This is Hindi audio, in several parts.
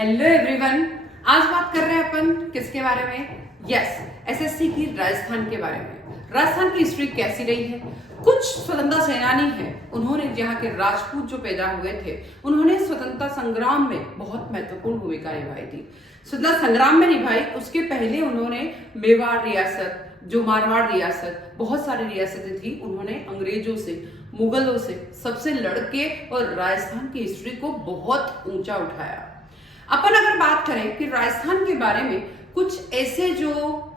Hello everyone. आज बात कर रहे हैं अपन किसके बारे में? यस, एसएससी की राजस्थान के बारे में। राजस्थान की हिस्ट्री कैसी रही है? कुछ स्वतंत्रता सेनानी हैं, उन्होंने यहाँ के राजपूत जो पैदा हुए थे, उन्होंने स्वतंत्रता संग्राम में बहुत महत्वपूर्ण भूमिका निभाई थी। स्वतंत्रता संग्राम में निभाई, उसके पहले उन्होंने मेवाड़ रियासत, जो मारवाड़ रियासत, बहुत सारी रियासतें थी, उन्होंने अंग्रेजों से, मुगलों से सबसे लड़के और राजस्थान की हिस्ट्री को बहुत ऊंचा उठाया। अपन अगर बात करें कि राजस्थान के बारे में कुछ ऐसे जो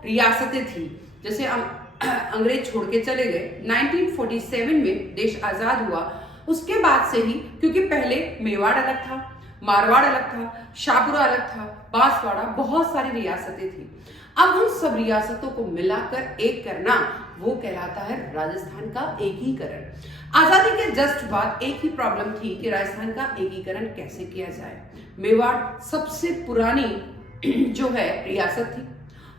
रियासतें थी, जैसे अंग्रेज छोड़ के चले गए, 1947 में देश आजाद हुआ, उसके बाद से ही, क्योंकि पहले मेवाड़ अलग था, मारवाड़ अलग था, शाहपुरा अलग था, बांसवाड़ा, बहुत सारी रियासतें थी। अब उन सब रियासतों को मिलाकर एक करना, वो कहलाता है राजस्थान का एकीकरण। आजादी के जस्ट बाद एक ही प्रॉब्लम थी कि राजस्थान का एकीकरण कैसे किया जाए। मेवाड़ सबसे पुरानी जो है रियासत थी,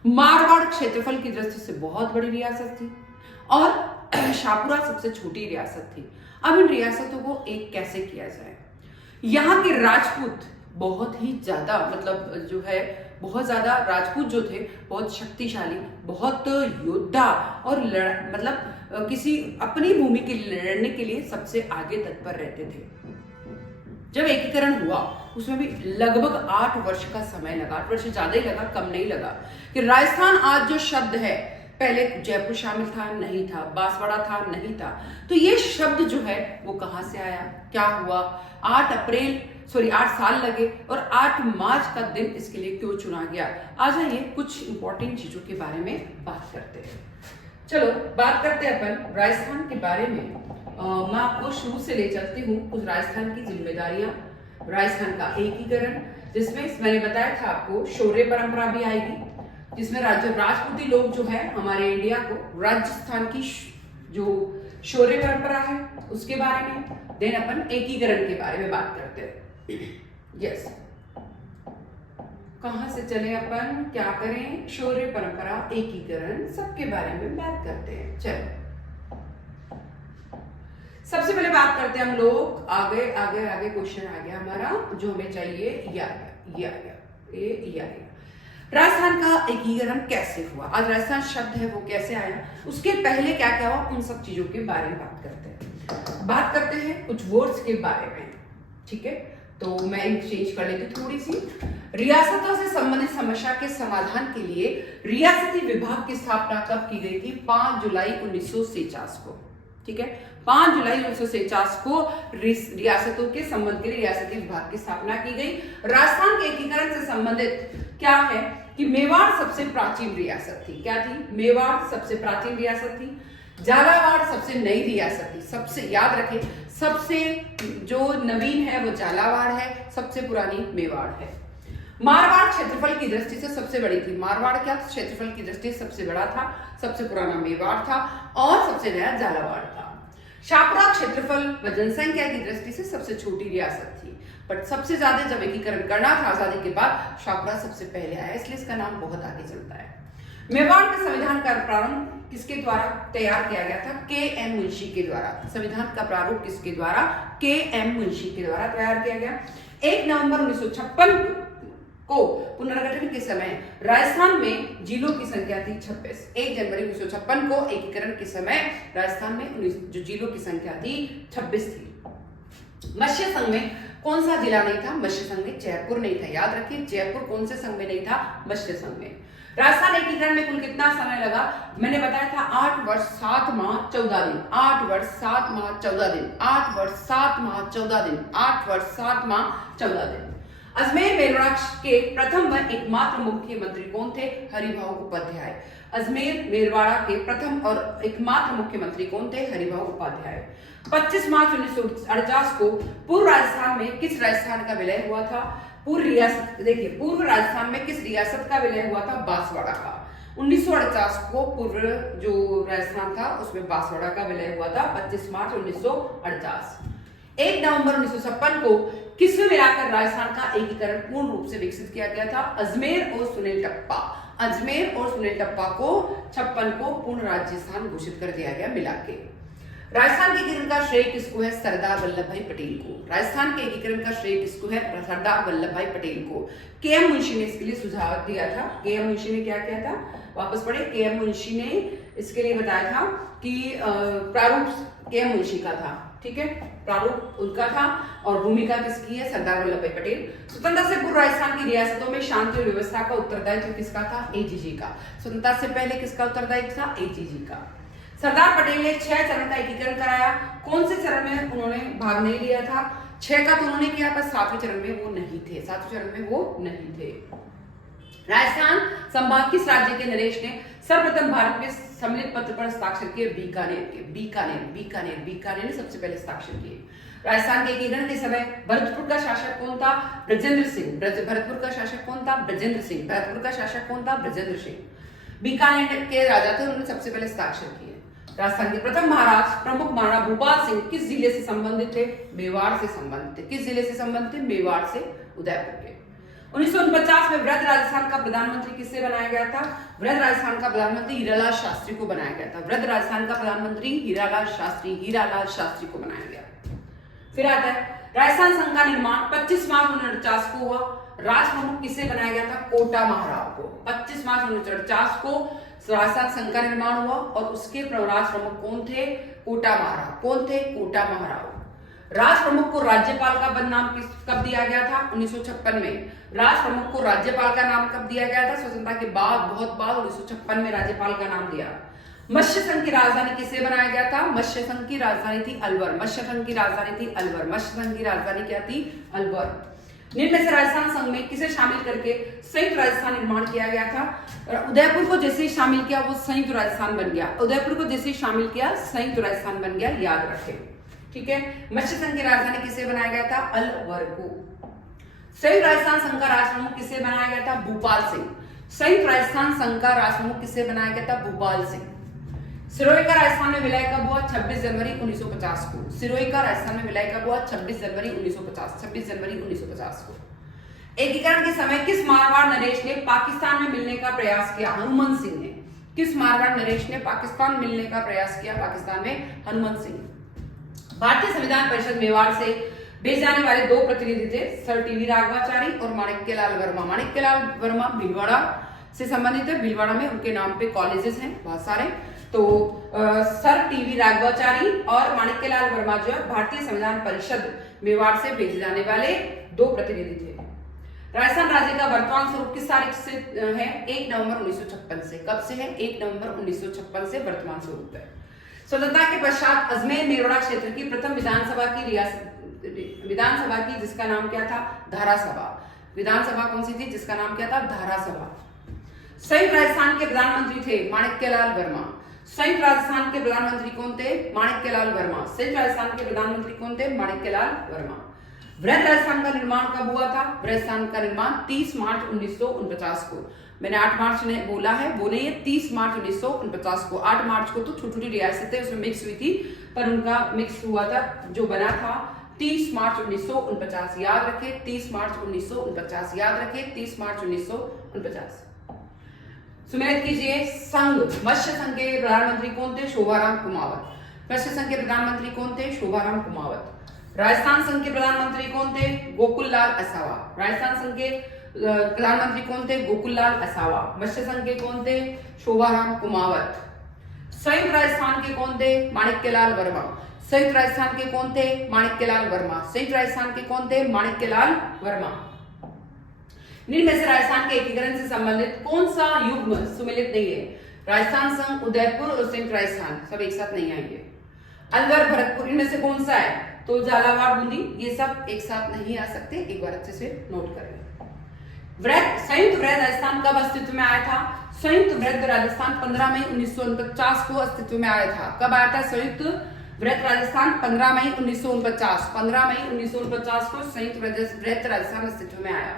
मारवाड़ क्षेत्रफल की दृष्टि से बहुत बड़ी रियासत थी, और शाहपुरा सबसे छोटी रियासत थी। अब इन रियासतों को एक कैसे किया जाए? यहाँ के राजपूत बहुत ही ज्यादा, मतलब जो है बहुत ज्यादा राजपूत जो थे, बहुत शक्तिशाली, बहुत योद्धा, और मतलब किसी अपनी भूमि के लिए लड़ने के लिए सबसे आगे तत्पर रहते थे। जब एकीकरण हुआ, उसमें भी लगभग 8 वर्ष का समय लगा, 8 वर्ष ज्यादा ही लगा, कम नहीं लगा। कि राजस्थान आज जो शब्द है, पहले जयपुर शामिल था, नहीं था, बांसवाड़ा था, नहीं था, तो ये शब्द जो है वो कहां से आया, क्या हुआ, 8 साल लगे, और 8 मार्च का दिन इसके लिए क्यों चुना गया? आज आइए कुछ इंपॉर्टेंट चीजों के बारे में बात करते हैं। चलो बात करते हैं अपन राजस्थान के बारे में। मैं आपको शुरू से ले चलती हूँ कुछ राजस्थान की जिम्मेदारियां, राजस्थान का एकीकरण, जिसमें मैंने बताया था आपको शौर्य परंपरा भी आएगी, जिसमें राजपूती लोग जो है हमारे इंडिया को, राजस्थान की जो शौर्य परंपरा है उसके बारे में, देन अपन एकीकरण के बारे में बात करते हैं। यस, कहां से चले अपन, क्या करें? शौर्य परंपरा, एकीकरण, सबके बारे में बात करते हैं। चलो सबसे पहले बात करते हैं हम लोग, आगे आगे आगे क्वेश्चन आ गया हमारा, जो हमें चाहिए ये आ गया। राजस्थान का एकीकरण कैसे हुआ? आज राजस्थान शब्द है वो कैसे आया, उसके पहले क्या क्या हुआ, उन सब चीजों के बारे में बात करते हैं कुछ वर्ड्स के बारे में। ठीक है, तो मैं चेंज कर लेती हूँ थोड़ी सी। रियासतों से संबंधित समस्या के समाधान के लिए रियासती विभाग की स्थापना कब की गई थी? 5 जुलाई 1949 को। ठीक है, 5 जुलाई 1949 को रियासतों के संबंध के लिए रियासती विभाग की स्थापना की गई। राजस्थान के एकीकरण से संबंधित क्या है कि मेवाड़ सबसे प्राचीन रियासत थी। क्या थी? मेवाड़ सबसे प्राचीन रियासत थी। झालावाड़ सबसे नई रियासत थी। सबसे याद रखें, सबसे जो नवीन है वो झालावाड़ है, सबसे पुरानी मेवाड़ है। मारवाड़ क्षेत्रफल की दृष्टि से सबसे बड़ी थी। मारवाड़ क्या क्षेत्रफल की दृष्टि से सबसे बड़ा था, सबसे पुराना मेवाड़ था, और सबसे नया झालावाड़ था। शाहपुरा क्षेत्रफल व जनसंख्या की दृष्टि से सबसे छोटी रियासत थी, बट सबसे ज्यादा जब एकीकरण करना था आजादी के बाद, शाहपुरा सबसे पहले आया, इसलिए इसका नाम बहुत आगे चलता है। मेवाड़ के संविधान का प्रारंभ किसके द्वारा तैयार किया गया था? के.एम. मुंशी के द्वारा। संविधान का प्रारूप किसके द्वारा? के.एम. मुंशी के द्वारा तैयार किया गया। 1 नवंबर 1956 को पुनर्गठन के समय राजस्थान में जिलों की संख्या थी 26। 1 जनवरी 1956 को एकीकरण के समय राजस्थान में जो जिलों की संख्या थी 26 थी। मत्स्य संघ में कौन सा जिला नहीं था? मत्स्य संघ में जयपुर नहीं था। याद रखिए, जयपुर कौन से संघ में नहीं था? मत्स्य संघ में। राजस्थान एकीकरण में कुल कितना समय लगा? मैंने बताया था 8 वर्ष 7 माह 14 दिन। 8 वर्ष 7 माह 14 दिन। 8 वर्ष 7 माह 14 दिन। 8 वर्ष 7 माह 14 दिन। अजमेर मेवाड़ के प्रथम व एकमात्र मुख्यमंत्री कौन थे? हरिभाऊ उपाध्याय। अजमेर मेवाड़ा के प्रथम और एकमात्र मुख्यमंत्री कौन थे? हरिभाऊ उपाध्याय। 25 मार्च 1948 को पूर्व राजस्थान में किस राजस्थान का विलय हुआ था? पूर्व रियासत, देखिए, पूर्व राजस्थान में किस रियासत का विलय हुआ था? बांसवाड़ा का। 1948 को पूर्व जो राजस्थान था उसमें बांसवाड़ा का विलय हुआ था, 25 मार्च 1948। 1 नवंबर 1956 को किसमें मिलाकर राजस्थान का एकीकरण पूर्ण रूप से विकसित किया गया था? अजमेर और सुनेलटप्पा। अजमेर और सुनेलटप्पा को 56 को पूर्ण राजस्थान घोषित कर दिया गया मिला के। राजस्थान के एकीकरण का श्रेय किसको है? सरदार वल्लभ भाई पटेल को। राजस्थान के एकीकरण का श्रेय किसको है? सरदार वल्लभ भाई पटेल को। के.एम. मुंशी ने इसके लिए सुझाव दिया था। के.एम. मुंशी ने क्या किया था? वापस पढ़े। के.एम. मुंशी ने इसके लिए बताया था कि प्रारूप के.एम. मुंशी का था, ठीक है, प्रारूप उनका था और भूमिका किसकी है? सरदार वल्लभ भाई पटेल। स्वतंत्रता से पूर्व राजस्थान की रियासतों में शांति और व्यवस्था का उत्तरदायित्व किसका था? एजीजी का। स्वतंत्रता से पहले किसका उत्तरदायित्व था? एजीजी का। सरदार पटेल ने 6 चरण का एकीकरण कराया। कौन से चरण में उन्होंने भाग नहीं लिया था? 6 का तो उन्होंने किया, पर 7वें चरण में वो नहीं थे। 7वें चरण में वो नहीं थे। राजस्थान संभाग किस राज्य के नरेश ने सर्वप्रथम भारत में सम्मिलित पत्र पर हस्ताक्षर किए? बीकानेर ने सबसे पहले हस्ताक्षर किए। राजस्थान के एकीकरण के समय भरतपुर का शासक कौन था? ब्रजेंद्र सिंह। भरतपुर का शासक कौन था? ब्रजेंद्र सिंह। भरतपुर का शासक कौन था? ब्रजेंद्र सिंह। बीकानेर के राजा थे, उन्होंने सबसे पहले हस्ताक्षर किए। राजस्थान के प्रथम महाराज प्रमुख महाराणा भूपाल सिंह किस जिले से संबंधित थे? मेवाड़ से संबंधित थे। किस जिले से संबंधित थे? मेवाड़ से, उदयपुर के। 1949 में वृहद राजस्थान का प्रधानमंत्री किससे बनाया गया था? वृहद राजस्थान का प्रधानमंत्री हीरालाल शास्त्री को बनाया गया था। वृहद राजस्थान का प्रधानमंत्री हीरालाल शास्त्री को बनाया गया। फिर आता है राजस्थान संघ का निर्माण 25 मार्च 1949 को हुआ। राष्ट्र प्रमुख किससे बनाया गया था? कोटा महाराव को। 25 मार्च 1949 को राजस्थान संघ का निर्माण हुआ और उसके राष्ट्र प्रमुख कौन थे? कोटा महाराव। कौन थे? कोटा महाराव। राष्ट्र प्रमुख को राज्यपाल का पद नाम कब दिया गया था? 1956 में। राष्ट्र प्रमुख को राज्यपाल का नाम कब दिया गया था? स्वतंत्रता के बाद, बहुत बाद 1956 में राज्यपाल का नाम दिया। मत्स्य संघ की राजधानी किसे बनाया गया था? मत्स्य संघ की राजधानी थी अलवर। मत्स्य संघ की राजधानी थी अलवर। मत्स्य संघ की राजधानी क्या थी? अलवर। निम्न से राजस्थान संघ में किसे शामिल करके संयुक्त राजस्थान निर्माण किया गया था? उदयपुर को जैसे ही शामिल किया वो संयुक्त राजस्थान बन गया। उदयपुर को जैसे ही शामिल किया संयुक्त राजस्थान बन गया, याद रखें, ठीक है। मत्स्य संघ की राजधानी किसे बनाया गया था? अलवर को। संयुक्त राजस्थान संघ का राष्ट्र प्रमुख किसे बनाया गया था? भूपाल सिंह। संयुक्त राजस्थान संघ का राष्ट्र प्रमुख किसे बनाया गया था? भूपाल सिंह। सिरोही का राजस्थान में विलय कब हुआ? 26 जनवरी 1950 को। सिरोही का राजस्थान में विलय कब हुआ? 26 जनवरी 1950 को। एकीकरण के समय किस मारवाड़ नरेश ने पाकिस्तान में मिलने का प्रयास किया? हनुमंत सिंह ने। किस मारवाड़ नरेश ने पाकिस्तान मिलने का प्रयास किया? पाकिस्तान में हनुमंत सिंह। भारतीय संविधान परिषद मेवाड़ से भेजे जाने वाले 2 प्रतिनिधि थे, सर टीवी राघवाचारी और माणिक्यलाल वर्मा। माणिक्यलाल वर्मा भीलवाड़ा से संबंधित है। भीलवाड़ा में उनके नाम पे कॉलेजेस हैं बहुत सारे। तो सर टीवी राघवाचारी और माणिक्यलाल वर्मा जो है भारतीय संविधान परिषद मेवाड़ से भेजे जाने वाले 2 प्रतिनिधि थे। राजस्थान राज्य का वर्तमान स्वरूप किस तारीख से है? 1 नवंबर 1956 से। कब से है? 1 नवंबर 1956 से वर्तमान स्वरूप है। स्वतंत्रता के पश्चात अजमेर मेरठ क्षेत्र की प्रथम विधानसभा की जिसका नाम क्या था? धारासभा। विधानसभा कौन सी थी? जिसका नाम क्या था? धारासभा। संयुक्त राजस्थान के प्रधानमंत्री थे माणिक्यलाल वर्मा। संयुक्त राजस्थान के प्रधानमंत्री कौन थे? माणिक्यलाल वर्मा। संयुक्त राजस्थान के प्रधानमंत्री कौन थे? माणिक्यलाल वर्मा। वृहद राजस्थान का निर्माण कब हुआ था? वृहद राजस्थान का निर्माण 30 मार्च 1949 को। मैंने 8 मार्च ने बोला है, वो नहीं है, 30 मार्च 1949 को। 8 मार्च को तो छोटी छोटी रियासतें उसमें मिक्स हुई थी, पर उनका मिक्स हुआ था, जो बना था 30 मार्च 1949। याद रखें, 30 मार्च 1949। याद रखें, 30 मार्च 1949। सुमेलित कीजिए। संघ, मत्स्य संघ के प्रधानमंत्री कौन थे? शोभाराम कुमावत। मत्स्य संघ के प्रधानमंत्री कौन थे? शोभाराम कुमावत। राजस्थान संघ के प्रधानमंत्री कौन थे? गोकुललाल असावा। राजस्थान संघ के प्रधानमंत्री कौन थे? गोकुललाल असावा। मत्स्य संघ के कौन थे? शोभाराम कुमावत। संयुक्त राजस्थान के कौन थे? माणिक्यलाल वर्मा। संयुक्त राजस्थान के कौन थे? माणिक्यलाल वर्मा। संयुक्त राजस्थान के कौन थे? माणिक्यलाल वर्मा। निम्न में से राजस्थान के एकीकरण से संबंधित कौन सा युग्म सुमेलित नहीं है? राजस्थान संघ, उदयपुर और संयुक्त राजस्थान सब एक साथ नहीं आएंगे। अलवर, भरतपुर, इनमें से कौन सा है? तो झालावाड़, बूंदी, ये सब एक साथ नहीं आ सकते। एक बार अच्छे से नोट कर लें। संयुक्त वृहद राजस्थान कब अस्तित्व में आया था? संयुक्त वृहद राजस्थान 15 मई 1949 को अस्तित्व में आया था। कब आया था संयुक्त वृहद राजस्थान? 15 मई 1949। 15 मई 1949 को संयुक्त वृहद राजस्थान अस्तित्व में आया।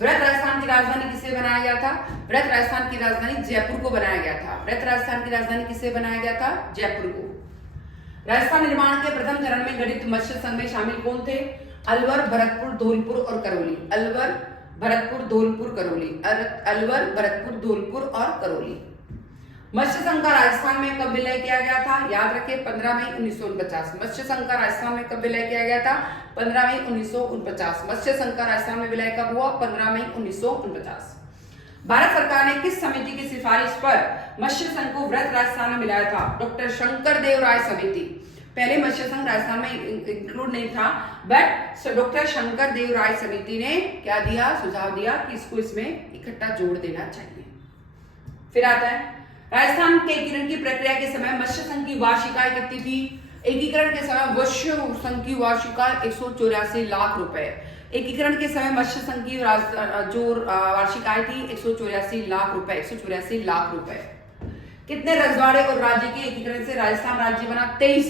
वृहद राजस्थान की राजधानी किसे बनाया गया था? वृहद राजस्थान की राजधानी जयपुर को बनाया गया था। वृहद राजस्थान की राजधानी किसे बनाया गया था? जयपुर को। राजस्थान निर्माण के प्रथम चरण में गठित मत्स्य संघ में शामिल कौन थे? अलवर, भरतपुर, धौलपुर और करौली। अलवर, भरतपुर, धौलपुर, करौली। अलवर, भरतपुर, धौलपुर और करौली। मत्स्य संघ का राजस्थान में कब विलय किया गया था? याद रखें 15 मई 1949। मत्स्य संघ का राजस्थान में कब विलय किया गया था? 15 मई 1949। मत्स्य संघ का राजस्थान में विलय कब हुआ? 15 मई 1949। भारत सरकार ने किस समिति की सिफारिश पर मत्स्य संघ को वृहत राजस्थान में मिलाया था? डॉक्टर शंकर देव राय समिति। पहले मत्स्य संघ राजस्थान में इंक्लूड नहीं था, बट डॉक्टर शंकर देव राय समिति ने क्या दिया? सुझाव दिया कि इसको इसमें इकट्ठा जोड़ देना चाहिए। फिर आता है राजस्थान के एकीकरण की प्रक्रिया के समय मत्स्य संघ की वार्षिक आय कितनी थी? एकीकरण के समय मत्स्य संघ की वार्षिक आय 184 लाख रुपए। एकीकरण के समय मत्स्य संघ की जो वार्षिक आय थी 184 लाख रुपए। 184 लाख रुपए। कितने रजवाड़े और राज्य के एकीकरण से राजस्थान राज्य बना? 23।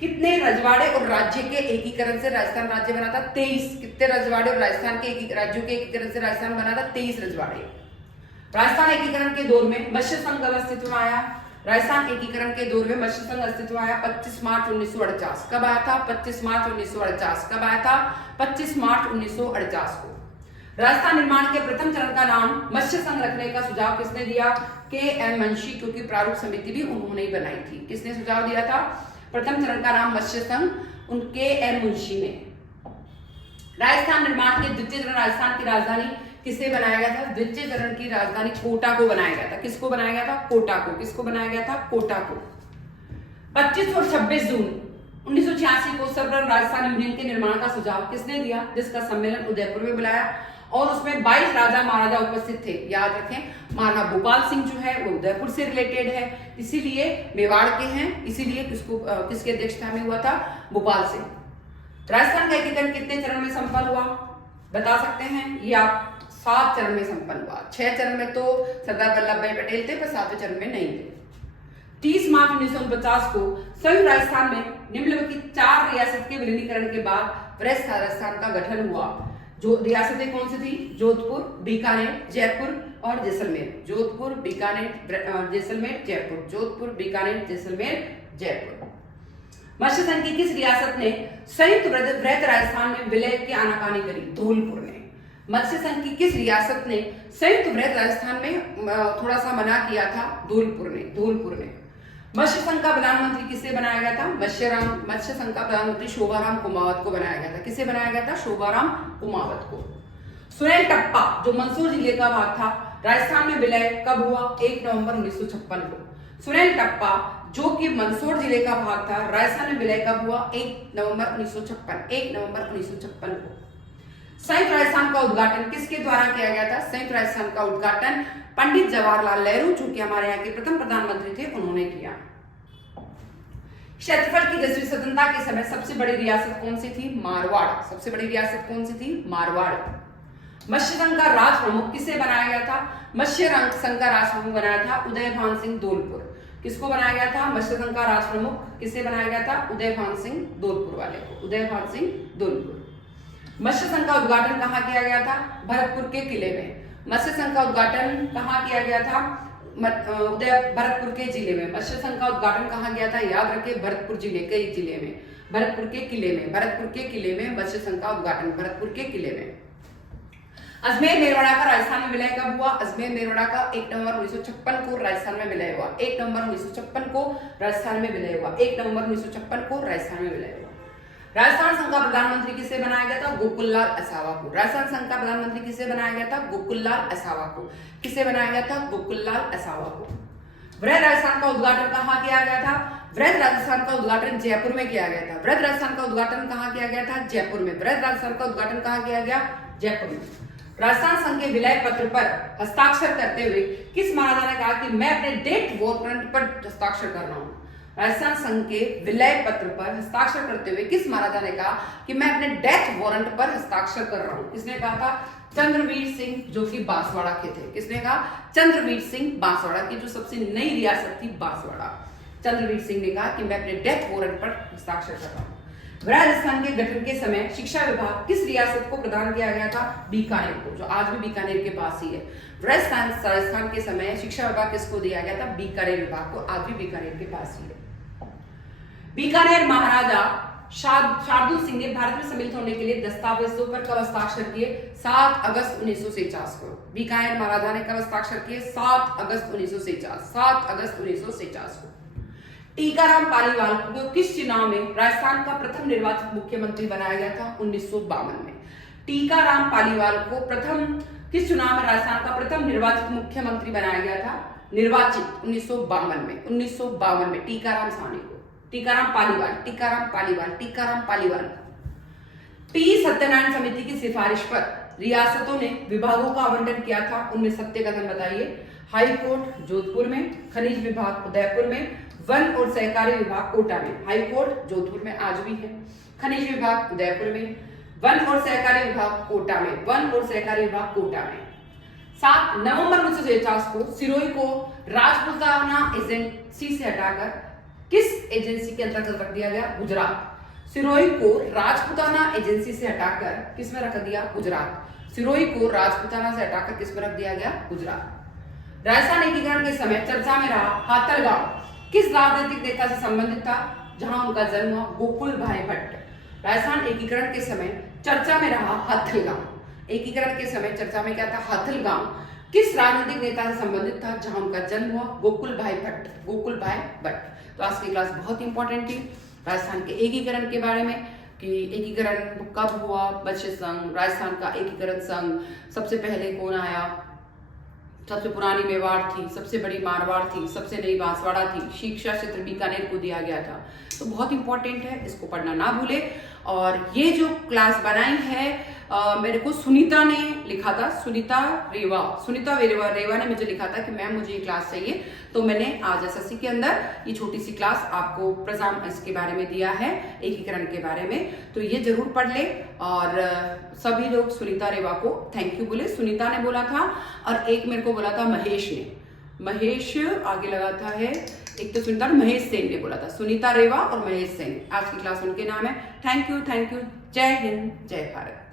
कितने रजवाड़े और राज्य के एकीकरण से राजस्थान राज्य बना था? 23। कितने रजवाड़े और राजस्थान के राज्यों के एकीकरण से राजस्थान बना था? 23 रजवाड़े। राजस्थान एकीकरण के दौर में मत्स्य संघ कब अस्तित्व में आया? राजस्थान एकीकरण के दौर में मत्स्य संघ अस्तित्व में आया 25 मार्च 1948। कब आया था? 25 मार्च 1948। कब आया था? 25 मार्च 1948 को। राजस्थान निर्माण के प्रथम चरण का नाम मत्स्य संघ रखने का सुझाव किसने दिया? के.एम. मुंशी, क्योंकि प्रारूप समिति भी उन्होंने ही बनाई थी। किसने सुझाव दिया था? प्रथम चरण का नाम मत्स्य संघ के.एम. मुंशी ने। राजस्थान निर्माण के द्वितीय चरण राजस्थान की राजधानी किसे बनाया गया था? द्वितीय चरण की राजधानी कोटा को बनाया गया था। किसको बनाया गया था? कोटा को। किसको बनाया गया था? कोटा को। 25 और 26 जून 1986 को सर्वप्रथम राजस्थान यूनियन के निर्माण का सुझाव किसने दिया? जिसका सम्मेलन उदयपुर में बुलाया और उसमें 22 राजा महाराजा उपस्थित थे। याद रखें, महाराणा भोपाल सिंह जो है वो उदयपुर से रिलेटेड है, इसीलिए मेवाड़ के हैं, इसीलिए किसकी अध्यक्षता में हुआ था? भोपाल सिंह। राजस्थान का एकीकरण कितने चरण में संपन्न हुआ? बता सकते हैं? ये आप 7 चरण में संपन्न हुआ। 6 चरण में तो सरदार वल्लभ भाई पटेल थे, पर 7वें चरण में नहीं थे। 30 मार्च 1949 को संयुक्त राजस्थान में निम्नलिखित 4 रियासत के विलीनीकरण के बाद वृहत राजस्थान का गठन हुआ। जो रियासतें कौन सी थी? जोधपुर, बीकानेर, जयपुर और जैसलमेर। जोधपुर, बीकानेर, जैसलमेर, जयपुर। जोधपुर, बीकानेर, जैसलमेर, जयपुर। मत्स्य संघ की किस रियासत ने संयुक्त वृहत राजस्थान में विलय की आनाकानी करी? धौलपुर ने। मत्स्य संघ की किस रियासत ने संयुक्त वृहत राजस्थान में थोड़ा सा मना किया था? धौलपुर ने। धौलपुर ने। मत्स्य संघ का प्रधानमंत्री किसे बनाया गया था? मत्स्य संघ का प्रधानमंत्री शोभाराम कुमावत को बनाया गया था। किसे बनाया गया था? शोभाराम कुमावत को। सुनेल टप्पा जो मंदसौर जिले का भाग था, राजस्थान में विलय कब हुआ? 1 नवंबर 1956 को। सुनेल टप्पा जो कि मंदसौर जिले का भाग था, राजस्थान में विलय कब हुआ? 1 नवंबर 1956। 1 नवंबर 1956 को। संयुक्त राजस्थान का उद्घाटन किसके द्वारा किया गया था? संयुक्त राजस्थान का उद्घाटन पंडित जवाहरलाल नेहरू, जो कि हमारे यहाँ के प्रथम प्रधानमंत्री थे, उन्होंने किया। क्षेत्रफल की 10वीं स्वतंत्रता के समय सबसे बड़ी रियासत कौन सी थी? मारवाड़। सबसे बड़ी रियासत कौन सी थी? मारवाड़। मत्स्य संघ का राज प्रमुख किसे बनाया गया था? मत्स्य संघ का राज प्रमुख बनाया था उदयभान सिंह धौलपुर। किसको बनाया गया था? मत्स्य संघ का राज प्रमुख किसे बनाया गया था? उदयभान सिंह धौलपुर वाले को। उदयभान सिंह धौलपुर। मत्स्य संघ का उद्घाटन कहाँ किया गया था? भरतपुर के किले में। मत्स्य संघ का उद्घाटन कहाँ किया गया था? भरतपुर के जिले में। मत्स्य संघ का उद्घाटन कहाँ गया था? याद रखें, भरतपुर जिले के जिले में, भरतपुर के किले में। भरतपुर के किले में मत्स्य संघ का उद्घाटन, भरतपुर के किले में। अजमेर मेरवाड़ा का राजस्थान में विलय कब हुआ? अजमेर मेरवाड़ा का 1 नवंबर 1956 को राजस्थान में विलय हुआ। 1 नवंबर 1956 को राजस्थान में विलय हुआ। 1 नवंबर 1956 को राजस्थान में विलय हुआ। राजस्थान संघ का प्रधानमंत्री किसे बनाया गया था? गोकुललाल असावा को। राजस्थान संघ का प्रधानमंत्री किसे बनाया गया था? गोकुललाल असावा को। किसे बनाया गया था? गोकुललाल असावा को। वृहत राजस्थान का उद्घाटन कहाँ किया गया था? वृहत राजस्थान का उद्घाटन जयपुर में किया गया था। वृहत राजस्थान का उद्घाटन कहाँ किया गया था? जयपुर में। वृहत राजस्थान का उद्घाटन कहाँ किया गया? जयपुर में। राजस्थान संघ के विलय पत्र पर हस्ताक्षर करते हुए किस महाराजा ने कहा कि मैं अपने डेथ वारंट पर हस्ताक्षर कर रहा हूं? राजस्थान संघ के विलय पत्र पर हस्ताक्षर करते हुए किस महाराजा ने कहा कि मैं अपने डेथ वारंट पर हस्ताक्षर कर रहा हूं? किसने कहा था? चंद्रवीर सिंह, जो कि बांसवाड़ा के थे। किसने कहा? चंद्रवीर सिंह, बांसवाड़ा की जो सबसे नई रियासत थी बांसवाड़ा। चंद्रवीर सिंह ने कहा कि मैं अपने डेथ वारंट पर हस्ताक्षर कर रहा हूं। राजस्थान के गठन के समय शिक्षा विभाग किस रियासत को प्रदान किया गया था? बीकानेर को, जो आज भी बीकानेर के पास ही है। राजस्थान के समय शिक्षा विभाग किसको दिया गया था? बीकानेर विभाग को, आज भी बीकानेर के पास ही है। बीकानेर महाराजा शार्दुल सिंह ने भारत में सम्मिलित होने के लिए दस्तावेजों पर कब हस्ताक्षर किए? 7 अगस्त 1949 को। बीकानेर महाराजा ने कब हस्ताक्षर किए? 7 अगस्त 1949, 7 अगस्त 1949 को। टीकाराम पालीवाल को किस चुनाव में राजस्थान का प्रथम निर्वाचित मुख्यमंत्री बनाया गया था? 1952 में। टीकाराम पालीवाल को किस चुनाव में राजस्थान का प्रथम निर्वाचित मुख्यमंत्री बनाया गया था? निर्वाचित 1952 में। 1952 में टीकाराम साहनी को, टीकाराम पालीवाल। पी सत्यनारायण समिति की सिफारिश पर रियासतों ने विभागों का आवंटन किया था, उनमें सत्य कथन बताइए। हाई कोर्ट जोधपुर में, खनिज विभाग उदयपुर में, वन और सहकारी विभाग कोटा में। हाई कोर्ट जोधपुर में आज भी है, खनिज विभाग उदयपुर में, वन और सहकारी विभाग कोटा में, 7 नवंबर 1949 को सिरोही को राजपुताना एजेंसी से हटाकर किस एजेंसी के अंतर्गत रख दिया गया? गुजरात। सिरोही को राजपुताना एजेंसी से हटाकर किस में रख दिया? गुजरात। सिरोही को राजपुताना से हटाकर किस में रख दिया गया? गुजरात। राजस्थान एकीकरण के समय चर्चा में रहा हाथल गांव किस राजनीतिक नेता से संबंधित था, जहां उनका जन्म हुआ? गोकुल भाई भट्ट। राजस्थान एकीकरण के समय चर्चा में रहा हाथल गांव। एकीकरण के समय चर्चा में क्या था? हाथल गांव किस राजनीतिक नेता से संबंधित था, जहां उनका जन्म हुआ? गोकुल भाई भट्ट। तो आज की क्लास बहुत इंपॉर्टेंट थी राजस्थान के एकीकरण के बारे में, कि एकीकरण कब हुआ, बच्चे संघ, राजस्थान का एकीकरण संघ, सबसे पहले कौन आया, सबसे पुरानी मेवाड़ थी, सबसे बड़ी मारवाड़ थी, सबसे नई बांसवाड़ा थी, शिक्षा क्षेत्र बीकानेर को दिया गया था। तो बहुत इंपॉर्टेंट है, इसको पढ़ना ना भूले। और ये जो क्लास बनाई है मेरे को सुनीता ने लिखा था, सुनीता रेवा ने मुझे लिखा था कि मैम मुझे ये क्लास चाहिए, तो मैंने आज एसएससी के अंदर ये छोटी सी क्लास आपको प्रजाम इसके बारे में दिया है, एकीकरण के बारे में, तो ये जरूर पढ़ ले। और सभी लोग सुनीता रेवा को थैंक यू बोले। सुनीता ने बोला था और एक मेरे को बोला था महेश ने, महेश आगे लगाता है, एक तो सुनीता, महेश सेन ने बोला था, सुनीता रेवा और महेश सेन। आज की क्लास उनके नाम है। Thank you. जय हिंद, जय भारत।